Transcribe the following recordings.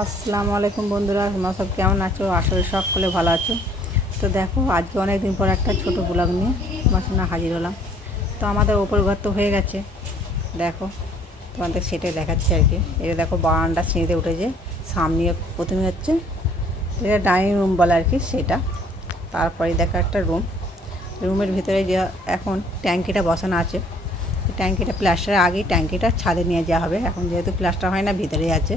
আসসালামু আলাইকুম বন্ধুরা, তোমরা সব কেমন আছো? আশা করি সকলে ভালো আছো। তো দেখো, আজকে অনেক দিন পর একটা ছোট ব্লগ নিয়ে তোমার সামনে হাজির হলাম। তো আমাদের ওপর ঘর তো হয়ে গেছে, দেখো তোমাদের সেটাই দেখাচ্ছি আর কি। এটা দেখো বারান্দা সিঁড়িতে উঠেছে, সামনে প্রথমে হচ্ছে এটা ডাইনিং রুম বলে আর কি সেটা। তারপরে দেখো একটা রুমের ভিতরে যে এখন ট্যাঙ্কিটা বসানো আছে, ট্যাঙ্কিটা প্লাস্টারের আগেই ট্যাঙ্কিটা ছাদে নিয়ে যাওয়া হবে। এখন যেহেতু প্লাস্টার হয় না, ভিতরেই আছে।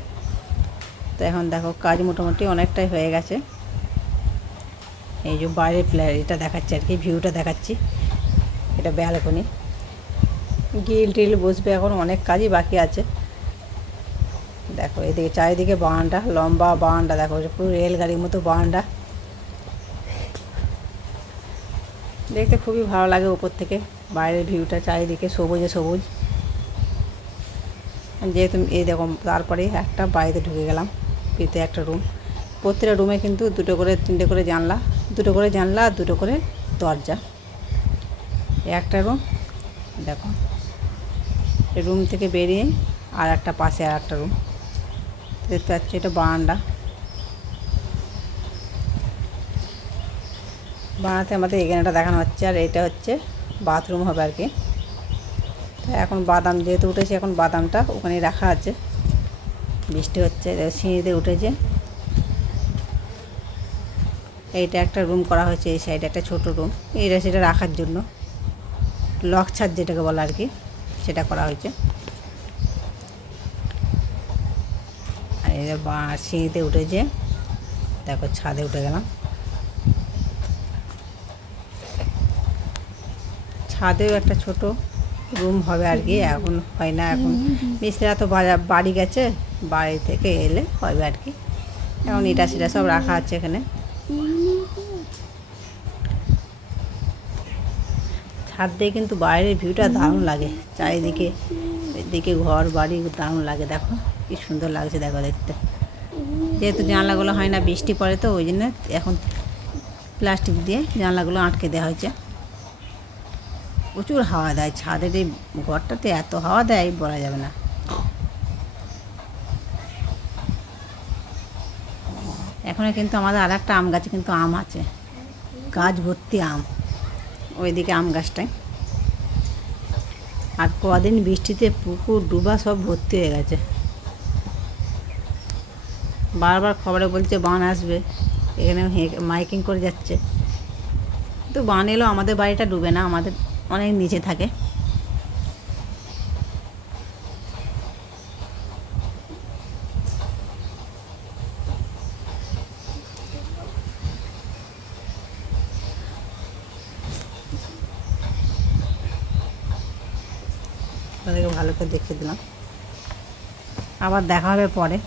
তো এখন দেখো কাজ মোটামুটি অনেকটাই হয়ে গেছে। এই যে বাইরে এটা দেখাচ্ছি আর কি, ভিউটা দেখাচ্ছি। এটা ব্যালকনি, গ্রিল টিল বসবে, এখন অনেক কাজই বাকি আছে। দেখো এদিকে চারিদিকে বারান্দা, লম্বা বারান্দা, দেখো পুরো রেলগাড়ির মতো বারান্দা। দেখতে খুবই ভালো লাগে উপর থেকে বাইরের ভিউটা, চারিদিকে সবুজে সবুজ। যেহেতু এই দেখো, তারপরে একটা বাড়িতে ঢুকে গেলাম। ভিতরে একটা রুম, প্রত্যেকটা রুমে কিন্তু দুটো করে তিনটে করে জানলা, দুটো করে জানলা আর দুটো করে দরজা। একটা রুম দেখো, এই রুম থেকে বেরিয়ে আর একটা পাশে আর একটা রুম দেখতে পাচ্ছি। এটা বারান্দা, বারান্দাতে আমাদের এখানেটা দেখানো হচ্ছে। আর এটা হচ্ছে বাথরুম হবে আর কি। তো এখন বাদাম যেহেতু উঠেছে, এখন বাদামটা ওখানে রাখা আছে। বৃষ্টি হচ্ছে, সিঁড়িতে উঠেছে। এইটা একটা রুম করা হয়েছে, এই সাইডে একটা ছোট রুম, এইটা সেটা রাখার জন্য লক ছাদ যেটাকে বলে আর কি, সেটা করা হয়েছে। আর এই সিঁড়িতে উঠেছে, দেখো ছাদে উঠে গেলাম। ছাদেও একটা ছোট রুম হবে আর কি, এখন হয় না। এখন মিস্ত্রিরা তো বাড়ি গেছে, বাড়ি থেকে এলে হবে আর কি। এখন ইটা সেটা সব রাখা আছে এখানে। ছাদ দিয়ে কিন্তু বাইরের ভিউটা দারুণ লাগে, চারিদিকে এদিকে ঘর বাড়ি দারুণ লাগে। দেখো কি সুন্দর লাগছে, দেখো দেখতে। যেহেতু জানলাগুলো হয় না, বৃষ্টি পড়ে, তো ওই জন্য এখন প্লাস্টিক দিয়ে জানলাগুলো আটকে দেওয়া হয়েছে। প্রচুর হাওয়া দেয় ছাদের এই ঘরটাতে, এত হাওয়া দেয় বলা যাবে না। এখনও কিন্তু আমাদের আর একটা আম গাছে কিন্তু আম আছে, গাছ ভর্তি আম, ওইদিকে আম গাছটায়। আর কদিন বৃষ্টিতে পুকুর ডুবা সব ভর্তি হয়ে গেছে। বারবার খবরে বলছে বান আসবে, এখানে মাইকিং করে যাচ্ছে। তো বান এলেও আমাদের বাড়িটা ডুবে না, আমাদের অনেক নিচে থাকে। আপনাদেরকে ভালো করে দেখিয়ে দিলাম, আবার দেখা হবে পরে।